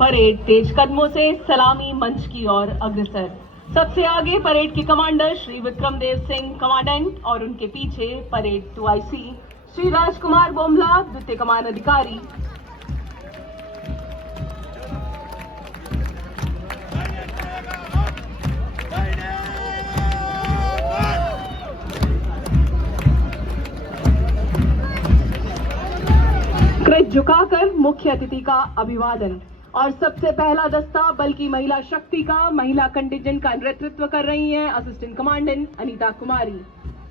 Parade तेज कदमों से सलामी मंच की ओर अग्रसर। सबसे आगे परेड के कमांडर श्री विक्रमदेव सिंह कमांडेंट और उनके पीछे परेड 2IC श्री राजकुमार बोमला द्वितीय कमान अधिकारी। कृत झुकाकर मुख्य अतिथि का अभिवादन। और सबसे पहला दस्ता बल की महिला शक्ति का महिला कंटिजेंट का नेतृत्व कर रही हैं असिस्टेंट कमांडेंट अनीता कुमारी।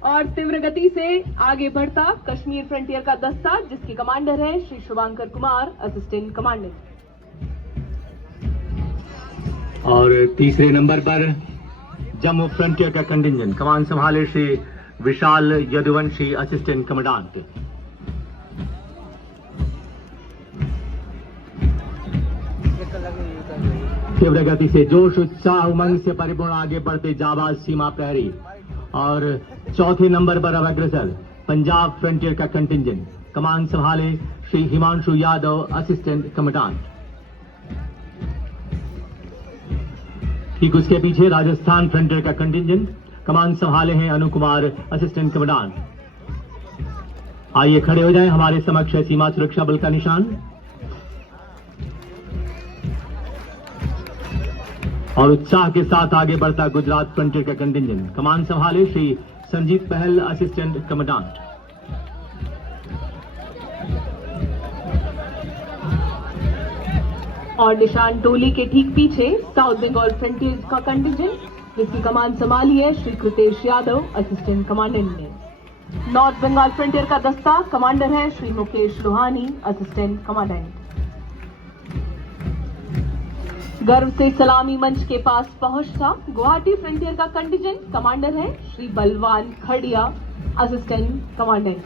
और तीव्र गति से आगे बढ़ता कश्मीर फ्रंटियर का दस्ता जिसके कमांडर हैं श्री शुभांकर कुमार असिस्टेंट कमांडेंट। और तीसरे नंबर पर जम्मू फ्रंटियर का कंटिजेंट कमान संभाले श्री विशाल यदुवंशी असिस्टेंट कमांडेंट। तीव्र गति से जोश उत्साह उमंग से परिपूर्ण आगे बढ़ते जाबाज सीमा प्रहरी। और चौथे नंबर पर अब अग्रसर पंजाब फ्रंटियर का कंटिजेंट कमान संभाले श्री हिमांशु यादव असिस्टेंट कमांडेंट। ठीक उसके पीछे राजस्थान फ्रंटियर का कंटिजेंट कमान संभाले हैं अनु कुमार असिस्टेंट कमांडेंट। आइए खड़े हो जाएं, हमारे समक्ष है सीमा सुरक्षा बल का निशान। और उत्साह के साथ आगे बढ़ता गुजरात फ्रंटियर का कंटिजेंट कमान संभाले श्री संजीत पहल असिस्टेंट कमांडेंट। और निशान टोली के ठीक पीछे साउथ बंगाल फ्रंटियर का कंटिजेंट जिसकी कमान संभाली है श्री कृतेश यादव असिस्टेंट कमांडेंट ने। नॉर्थ बंगाल फ्रंटियर का दस्ता कमांडर है श्री मुकेश लोहानी असिस्टेंट कमांडेंट। गर्व से सलामी मंच के पास पहुंचता गुवाहाटी फ्रंटियर का कंटिजेंट कमांडर है श्री बलवान खड़िया असिस्टेंट कमांडेंट।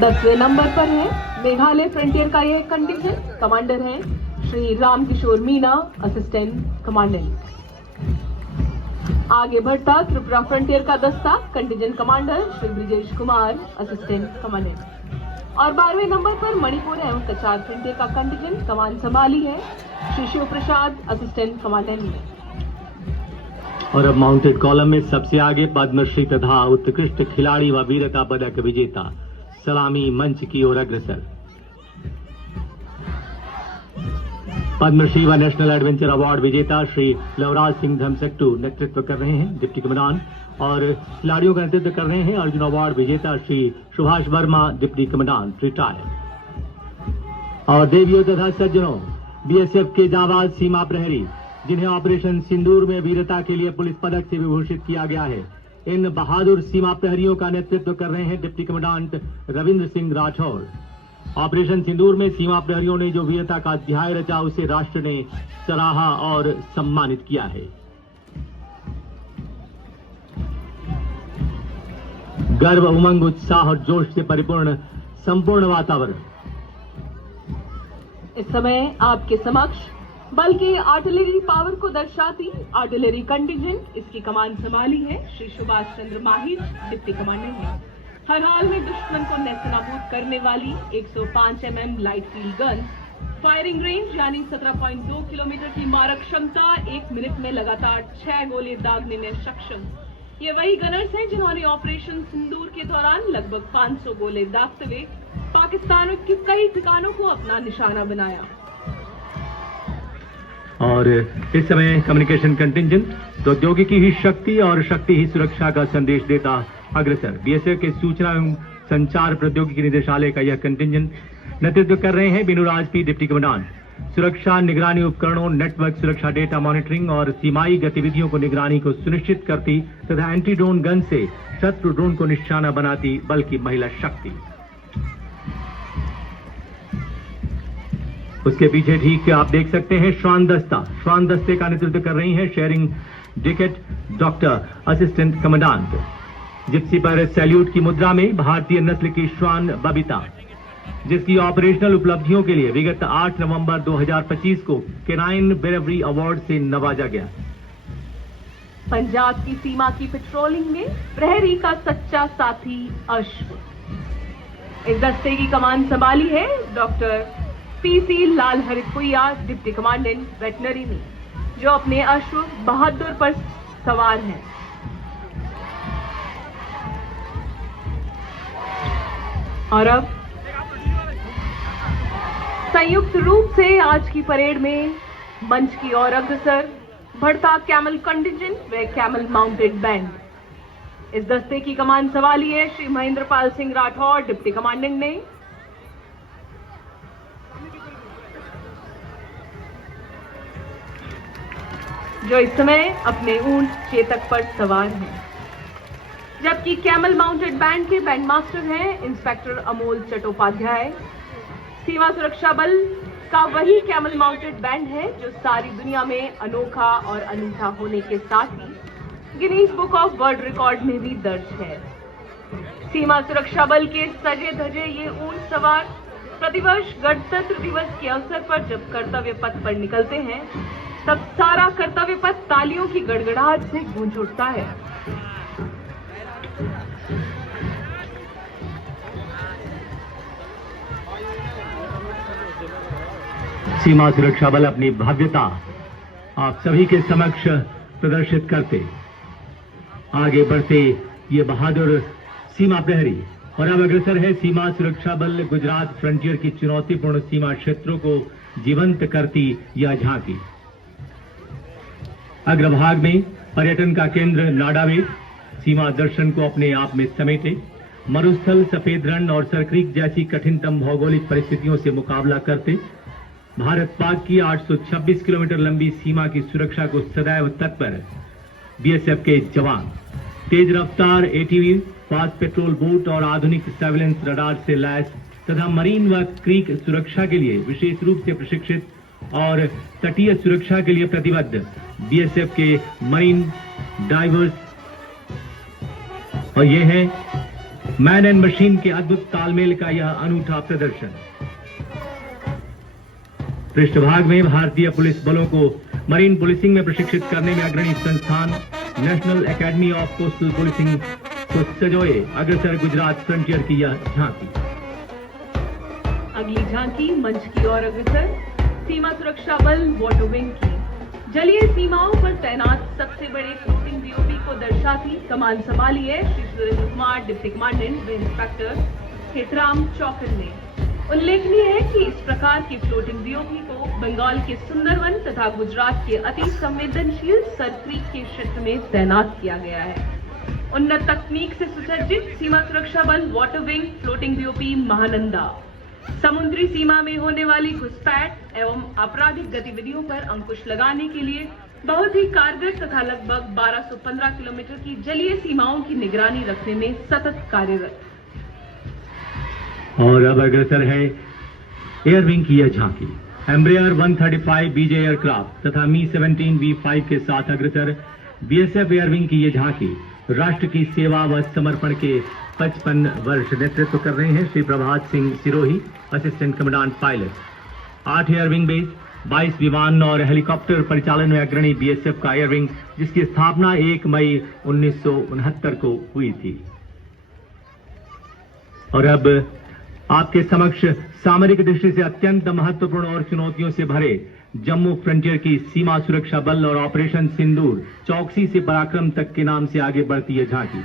दसवें नंबर पर है मेघालय फ्रंटियर का यह कंटिजेंट कमांडर है श्री रामकिशोर मीना असिस्टेंट कमांडेंट। आगे बढ़ता त्रिपुरा फ्रंटियर का दस्ता contingent commander Shri Brijesh Kumar assistant commandant. और 12वें नंबर पर मणिपुर एवं कचार फ्रंटियर का कंटिजेंट कमान संभाली है श्री शिव प्रसाद असिस्टेंट कमांडेंट ने। और अब माउंटेड कॉलम में सबसे आगे पद्मश्री तथा उत्कृष्ट खिलाड़ी व वीरता पदक विजेता सलामी मंच की ओर अग्रसर। पद्मश्री व नेशनल एडवेंचर अवार्ड विजेता श्री लवराज सिंह धमसट्टू नेतृत्व कर रहे हैं डिप्टी कमांडेंट। और खिलाड़ियों का नेतृत्व कर रहे हैं अर्जुन अवार्ड विजेता Shri Subhash Verma deputy commandant retired. और देवियों तथा सज्जनों, बीएसएफ के जाबाज सीमा प्रहरी जिन्हें ऑपरेशन सिंदूर में वीरता के लिए पुलिस पदक से विभूषित किया गया है, इन बहादुर सीमा प्रहरियों का नेतृत्व कर रहे हैं deputy commandant Ravindra Singh Rathore. Operation Sindoor में सीमा प्रहरियों ने जो वीरता का अध्याय रचा उसे राष्ट्र ने सराहा और सम्मानित किया है। गर्व उमंग उत्साह और जोश से परिपूर्ण संपूर्ण वातावरण। इस समय आपके समक्ष बल की आर्टिलरी पावर को दर्शाती आर्टिलरी कंटिजेंट इसकी कमान संभाली है श्री सुभाष चंद्र माहिर डिप्टी कमांडेंट ने। हर हाल में दुश्मन को नेस्तनाबूद करने वाली 105 mm light field gun, firing range यानी 17.2 किलोमीटर की मारक क्षमता, 1 मिनट में लगातार 6 गोले दागने में सक्षम। ये वही गनर्स हैं जिन्होंने ऑपरेशन सिंदूर के दौरान लगभग 500 गोले दागते हुए पाकिस्तान के कई ठिकानों को अपना निशाना बनाया। और इस समय कम्युनिकेशन कंटिजेंट प्रौद्योगिकी ही शक्ति और शक्ति ही सुरक्षा का संदेश देता अग्रसर। बीएसएफ के सूचना एवं संचार प्रौद्योगिकी निदेशालय का यह कंटिजेंट नेतृत्व कर रहे हैं बिनू राजपी डिप्टी कमांडेंट। सुरक्षा निगरानी उपकरणों, नेटवर्क सुरक्षा, डेटा मॉनिटरिंग और सीमाई गतिविधियों को निगरानी को सुनिश्चित करती तथा एंटी ड्रोन गन से शत्रु ड्रोन को निशाना बनाती बल की महिला शक्ति। उसके पीछे ठीक आप देख सकते हैं श्वान दस्ता। श्वान दस्ते का नेतृत्व कर रही हैं sharing decade doctor assistant commandant. Gypsy पर सैल्यूट की मुद्रा में भारतीय नस्ल की श्वान बबीता, जिसकी ऑपरेशनल उपलब्धियों के लिए विगत 8 नवंबर 2025 को केनाइन ब्रेवरी अवार्ड से नवाजा गया। पंजाब की सीमा की पेट्रोलिंग में प्रहरी का सच्चा साथी अश्व। इस दस्ते की कमान संभाली है डॉक्टर पीसी लाल हरिपुया, डिप्टी कमांडेंट वेटनरी ने, जो अपने अश्व बहादुर पर सवार हैं। और अब संयुक्त रूप से आज की परेड में मंच की ओर अग्रसर बढ़ता कैमल कंटिजेंट व कैमल माउंटेड बैंड। इस दस्ते की कमान संभाली है श्री महेंद्रपाल सिंह राठौर, डिप्टी कमांडेंट ने, जो इस समय अपने ऊंट चेतक पर सवार हैं। जबकि कैमल माउंटेड बैंड के बैंड मास्टर हैं इंस्पेक्टर अमोल चट्टोपाध्याय। सीमा सुरक्षा बल का वही कैमल माउंटेड बैंड है जो सारी दुनिया में अनोखा और अनूठा होने के साथ ही Guinness book of world record में भी दर्ज है। सीमा सुरक्षा बल के सजे धजे ये ऊंट सवार प्रतिवर्ष गणतंत्र दिवस के अवसर पर जब कर्तव्य पथ पर निकलते हैं, तब सारा कर्तव्य पथ तालियों की गड़गड़ाहट से गूंज उठता है। सीमा सुरक्षा बल अपनी भव्यता आप सभी के समक्ष प्रदर्शित करते आगे बढ़ते ये बहादुर सीमा प्रहरी। और अब अग्रसर है सीमा सुरक्षा बल गुजरात फ्रंटियर की चुनौतीपूर्ण सीमा क्षेत्रों को जीवंत करती यह झांकी। अग्रभाग में पर्यटन का केंद्र नाडावे सीमा दर्शन को अपने आप में समेटे मरुस्थल, सफेद रण और सरक्रीक जैसी कठिनतम भौगोलिक परिस्थितियों से मुकाबला करते भारत पाक की 826 किलोमीटर लंबी सीमा की सुरक्षा को सदैव तत्पर बीएसएफ के जवान तेज रफ्तार एटीवी, फास्ट पेट्रोल बोट और आधुनिक सर्वेलेंस रडार से लैस तथा मरीन व क्रीक सुरक्षा के लिए विशेष रूप से प्रशिक्षित और तटीय सुरक्षा के लिए प्रतिबद्ध बीएसएफ के मरीन डाइवर्स। और यह है मैन एंड मशीन के अद्भुत तालमेल का यह अनूठा प्रदर्शन। पृष्ठभाग में भारतीय पुलिस बलों को मरीन पुलिसिंग में प्रशिक्षित करने में अग्रणी संस्थान national academy of coastal policing को सजोए अग्रसर गुजरात फ्रंटियर की यह झांकी। अगली झांकी मंच की ओर अग्रसर सीमा सुरक्षा बल वाटर विंग की जलीय सीमाओं पर तैनात सबसे बड़े फ्लोटिंग बीओपी को दर्शाती कमान संभाली है श्री सुरेंद्र कुमार, डिप्टी कमांडेंट व इंस्पेक्टर हेतराम चौकन ने। उल्लेखनीय है कि इस प्रकार की फ्लोटिंग बीओपी को बंगाल के सुंदरवन तथा गुजरात के अति संवेदनशील सरक्रीक के क्षेत्र में तैनात किया गया है। उन्नत तकनीक से सुसज्जित सीमा सुरक्षा बल water wing floating BOP Mahananda समुद्री सीमा में होने वाली घुसपैठ एवं आपराधिक गतिविधियों पर अंकुश लगाने के लिए बहुत ही कारगर तथा लगभग 1215 किलोमीटर की जलीय सीमाओं की निगरानी रखने में सतत कार्यरत। और अब अग्रसर है एयर विंग की यह झांकी। एम्ब्रेयर 135 बीजे एयरक्राफ्ट तथा मी 17 V5 के साथ अग्रसर बीएसएफ एयर विंग की यह झांकी राष्ट्र की सेवा व समर्पण के 55 वर्ष नेतृत्व कर रहे हैं Shri Prabhat Singh Sirohi, assistant commandant pilot. 8 air wing base, 22 विमान और हेलीकॉप्टर परिचालन में अग्रणी बीएसएफ का एयर विंग, जिसकी स्थापना 1 मई 1969 को हुई थी। और अब आपके समक्ष सामरिक दृष्टि से अत्यंत महत्वपूर्ण और चुनौतियों से भरे जम्मू फ्रंटियर की सीमा सुरक्षा बल और ऑपरेशन सिंदूर चौकसी से पराक्रम तक के नाम से आगे बढ़ती है झांकी।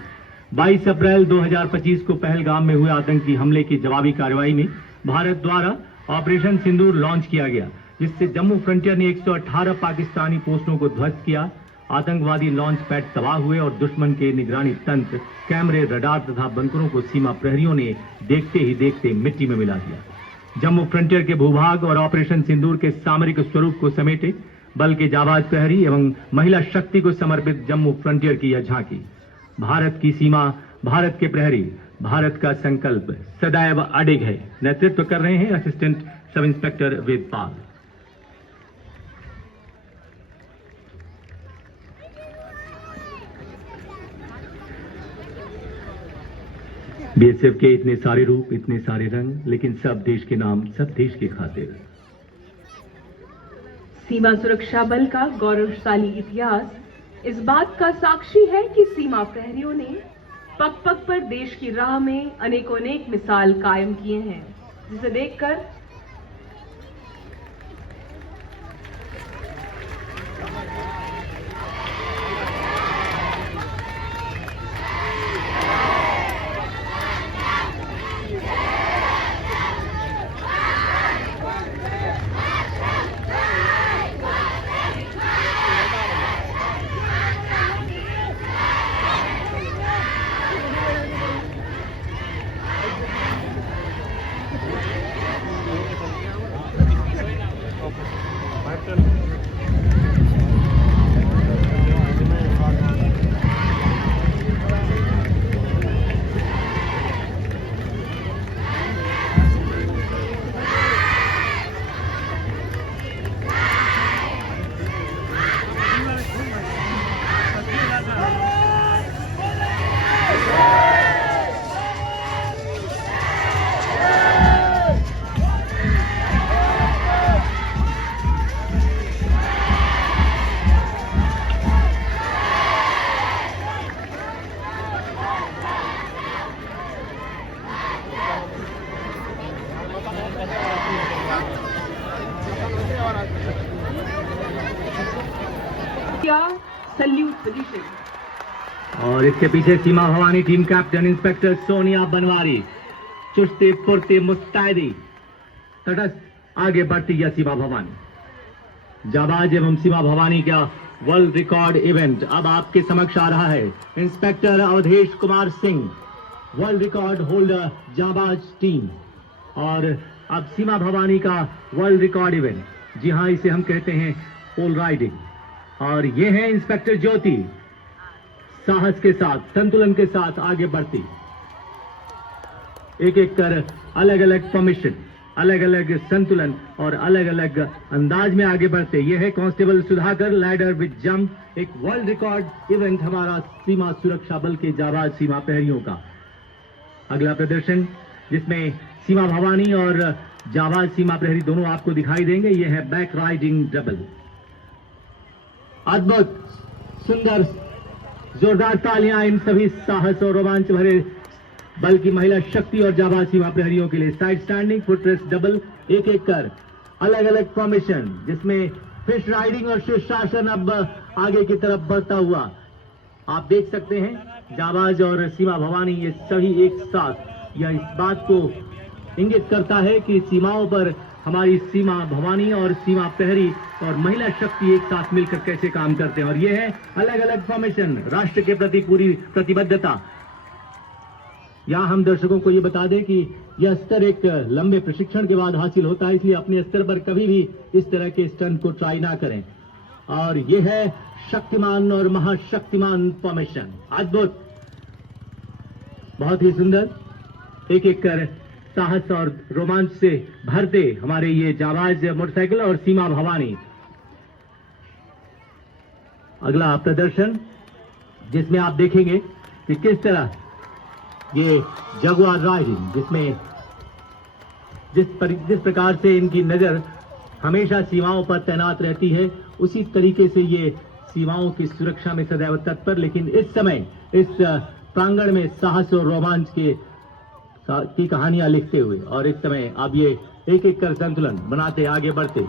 22 अप्रैल 2025 को पहलगाम में हुए आतंकी हमले की जवाबी कार्रवाई में भारत द्वारा ऑपरेशन सिंदूर लॉन्च किया गया, जिससे जम्मू फ्रंटियर ने 118 पाकिस्तानी पोस्टों को ध्वस्त किया। आतंकवादी लॉन्च पैड तबाह हुए और दुश्मन के निगरानी तंत्र, कैमरे, रडार तथा बंकरों को सीमा प्रहरियों ने देखते ही देखते मिट्टी में मिला दिया। जम्मू फ्रंटियर के भूभाग और ऑपरेशन सिंदूर के सामरिक स्वरूप को समेटे बल के जाबाज प्रहरी एवं महिला शक्ति को समर्पित जम्मू फ्रंटियर की यह झांकी। भारत की सीमा, भारत के प्रहरी, भारत का संकल्प सदैव अडिग है। नेतृत्व कर रहे हैं assistant sub inspector Vedpal. BSF के इतने सारे रूप, इतने सारे रंग, लेकिन सब देश के नाम, सब देश की खातिर। सीमा सुरक्षा बल का गौरवशाली इतिहास इस बात का साक्षी है कि सीमा प्रहरियों ने पग पग पर देश की राह में अनेकों अनेक मिसाल कायम किए हैं, जिसे देखकर सल्यूट पोजीशन। और इसके पीछे सीमा Bhavani team captain inspector Sonia Banwari, चुस्ती फुर्ती मुस्तैदी, तटस्थ आगे बढ़ती यह सीमा भवानी। जाबाज एवं सीमा भवानी का वर्ल्ड रिकॉर्ड इवेंट अब आपके समक्ष आ रहा है। Inspector Awadhesh Kumar Singh, world record holder जाबाज टीम, और अब सीमा भवानी का वर्ल्ड रिकॉर्ड इवेंट, जी हाँ, इसे हम कहते हैं पोल राइडिंग। और ये है इंस्पेक्टर ज्योति, साहस के साथ, संतुलन के साथ आगे बढ़ती, एक एक कर अलग अलग फॉर्मेशन, अलग अलग संतुलन और अलग अलग अंदाज में आगे बढ़ते। यह है constable Sudhakar ladder with jump, एक वर्ल्ड रिकॉर्ड इवेंट हमारा सीमा सुरक्षा बल के जाबाज सीमा प्रहरियों का। अगला प्रदर्शन जिसमें सीमा भवानी और जाबाज सीमा प्रहरी दोनों आपको दिखाई देंगे, यह है बैक राइडिंग डबल। अद्भुत, सुंदर, जोरदार तालियां इन सभी साहस और रोमांच भरे बल की महिला शक्ति और जाबाज सीमा प्रहरियों के लिए। Side standing, foot rest double, एक एक कर अलग अलग फॉर्मेशन, जिसमें फिश राइडिंग और शीर्षासन अब आगे की तरफ बढ़ता हुआ आप देख सकते हैं। जाबाज और सीमा भवानी ये सभी एक साथ, यह इस बात को इंगित करता है कि सीमाओं पर हमारी सीमा भवानी और सीमा प्रहरी और महिला शक्ति एक साथ मिलकर कैसे काम करते हैं। और ये है अलग अलग फॉर्मेशन, राष्ट्र के प्रति पूरी प्रतिबद्धता। यहाँ हम दर्शकों को ये बता दें कि यह स्तर एक लंबे प्रशिक्षण के बाद हासिल होता है, इसलिए अपने स्तर पर कभी भी इस तरह के स्टंट को ट्राई ना करें। और ये है शक्तिमान और महाशक्तिमान फॉर्मेशन, अद्भुत, बहुत ही सुंदर, एक एक कर साहस और रोमांच से भरते हमारे ये जाबाज मोटरसाइकिल और सीमा भवानी। अगला प्रदर्शन जिसमें आप देखेंगे कि किस तरह ये जगुआर राइडिंग, जिसमें जिस प्रकार से इनकी नजर हमेशा सीमाओं पर तैनात रहती है, उसी तरीके से ये सीमाओं की सुरक्षा में सदैव तत्पर, लेकिन इस समय इस प्रांगण में साहस और रोमांच की कहानियां लिखते हुए, और इस समय अब ये एक एक कर संतुलन बनाते आगे बढ़ते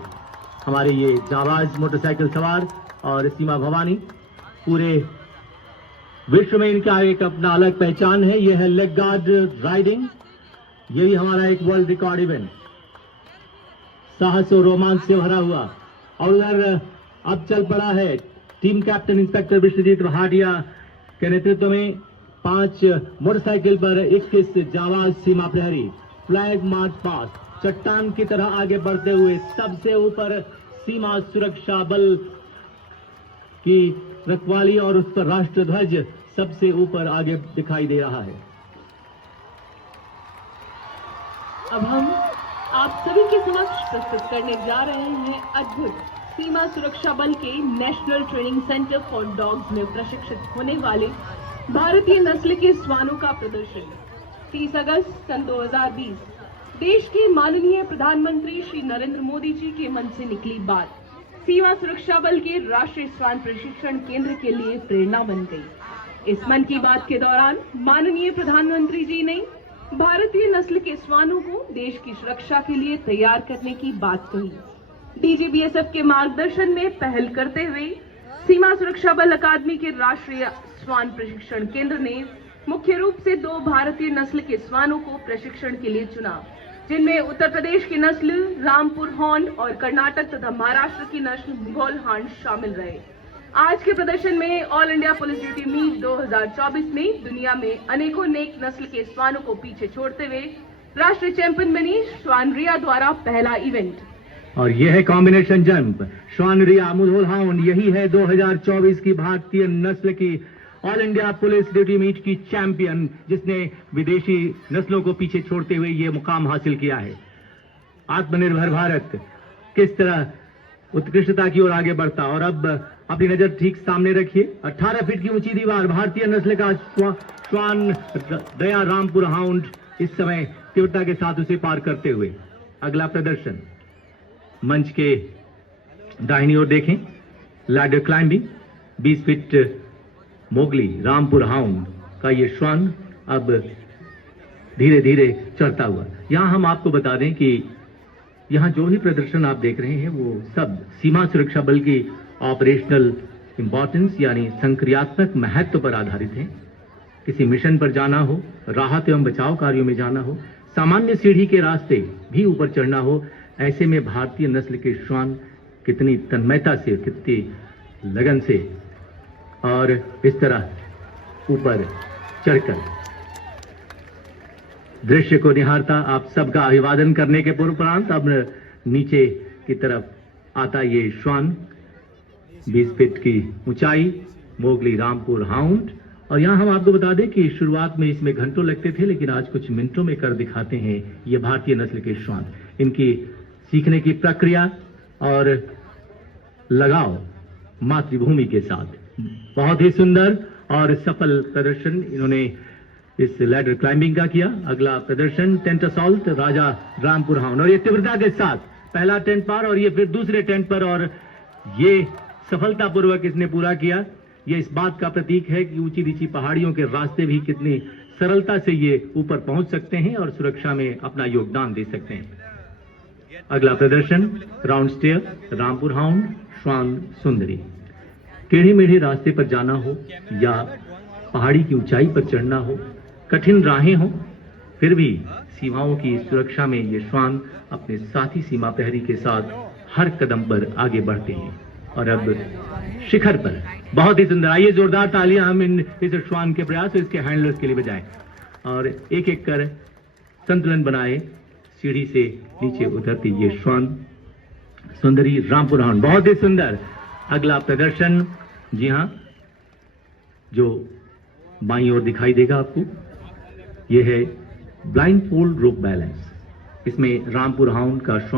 हमारे ये जाबाज मोटरसाइकिल सवार और सीमा भवानी। पूरे विश्व में इनका एक अपना अलग पहचान है, यह है लेग गार्ड राइडिंग, यही हमारा एक वर्ल्ड रिकॉर्ड इवेंट, साहस और रोमांच से भरा हुआ। और उधर अब चल पड़ा है team captain inspector Vishwajeet Bhatia के नेतृत्व में 5 मोटरसाइकिल पर 21 जाबाज सीमा प्रहरी फ्लैग मार्च पास, चट्टान की तरह आगे बढ़ते हुए सबसे ऊपर सीमा सुरक्षा बल की रखवाली और उस पर राष्ट्र ध्वज सबसे ऊपर आगे दिखाई दे रहा है। अब हम आप सभी के समक्ष प्रस्तुत करने जा रहे हैं अद्भुत सीमा सुरक्षा बल के national training centre for dogs में प्रशिक्षित होने वाले भारतीय नस्ल के श्वानों का प्रदर्शन। 30 अगस्त सन 2020 देश के माननीय प्रधानमंत्री श्री नरेंद्र मोदी जी के मन से निकली बात सीमा सुरक्षा बल के राष्ट्रीय श्वान प्रशिक्षण केंद्र के लिए प्रेरणा बन गई। इस मन की बात के दौरान माननीय प्रधानमंत्री जी ने भारतीय नस्ल के श्वानों को देश की सुरक्षा के लिए तैयार करने की बात कही। डीजीबीएसएफ के मार्गदर्शन में पहल करते हुए सीमा सुरक्षा बल अकादमी के राष्ट्रीय श्वान प्रशिक्षण केंद्र ने मुख्य रूप से 2 भारतीय नस्ल के श्वानों को प्रशिक्षण के लिए चुना, जिनमें उत्तर प्रदेश की नस्ल रामपुर हॉर्न और कर्नाटक तथा महाराष्ट्र की नस्ल मुघल हॉर्न शामिल रहे। आज के प्रदर्शन में all India police duty meet 2024 में दुनिया में अनेकों नेक नस्ल के श्वानों को पीछे छोड़ते हुए राष्ट्रीय चैंपियन बनी श्वान रिया द्वारा पहला इवेंट। और यह है कॉम्बिनेशन जंप श्वान रिया मुधोल हाउंड। यही है 2024 की भारतीय नस्ल की all India police duty meet की चैंपियन, जिसने विदेशी नस्लों को पीछे छोड़ते हुए ये मुकाम हासिल किया है। आत्मनिर्भर भारत किस तरह उत्कृष्टता की ओर आगे बढ़ता। और अब अपनी नजर ठीक सामने रखिए, 18 फीट की ऊंची दीवार, भारतीय नस्ल का श्वान दया रामपुर हाउंड इस समय तीव्रता के साथ उसे पार करते हुए। अगला प्रदर्शन मंच के दाहिनी ओर देखें, ladder climbing 20 feet Mowgli Rampur hound का ये श्वान अब धीरे धीरे चढ़ता हुआ। यहां हम आपको बता दें कि यहां जो भी प्रदर्शन आप देख रहे हैं वो सब सीमा सुरक्षा बल की ऑपरेशनल इंपॉर्टेंस यानी संक्रियात्मक महत्व पर आधारित हैं। किसी मिशन पर जाना हो, राहत एवं बचाव कार्यों में जाना हो, सामान्य सीढ़ी के रास्ते भी ऊपर चढ़ना हो, ऐसे में भारतीय नस्ल के श्वान कितनी तन्मयता से, कितनी लगन से और इस तरह ऊपर चढ़कर दृश्य को निहारता आप सबका अभिवादन करने के पूर्वपरांत अब नीचे की तरफ आता ये श्वान 20 फीट की ऊंचाई मोगली रामपुर हाउंड। और यहां हम आपको बता दें कि शुरुआत में इसमें घंटों लगते थे, लेकिन आज कुछ मिनटों में कर दिखाते हैं ये भारतीय नस्ल के श्वान। इनकी सीखने की प्रक्रिया और लगाव मातृभूमि के साथ बहुत ही सुंदर और सफल प्रदर्शन इन्होंने इस लैडर क्लाइंबिंग का किया। अगला प्रदर्शन टेंट असॉल्ट राजा रामपुर हाउंड, और ये तीव्रता के साथ पहला टेंट पर और ये फिर दूसरे टेंट पर, और ये सफलतापूर्वक इसने पूरा किया। ये इस बात का प्रतीक है कि ऊंची नीची पहाड़ियों के रास्ते भी कितनी सरलता से ये ऊपर पहुंच सकते हैं और सुरक्षा में अपना योगदान दे सकते हैं। अगला प्रदर्शन राउंड स्टेयर रामपुर हाउंड श्वान सुंदरी। टेढ़े मेढ़े रास्ते पर जाना हो या पहाड़ी की ऊंचाई पर चढ़ना हो, कठिन राहें हो, फिर भी सीमाओं की सुरक्षा में ये श्वान अपने साथी सीमा प्रहरी के साथ हर कदम पर आगे बढ़ते हैं। और अब शिखर पर बहुत ही सुंदर, आइए जोरदार तालियां हम इस श्वान के प्रयास और इसके हैंडलर्स के लिए बजाएं और एक एक कर संतुलन बनाए सीढ़ी से नीचे उतरती ये श्वान सुंदरी रामपुर हाउंड, बहुत ही सुंदर। अगला प्रदर्शन जी हां जो बाईं ओर दिखाई देगा आपको, यह है ब्लाइंड फोल्ड रोप बैलेंस। इसमें रामपुर हाउंड का श्वान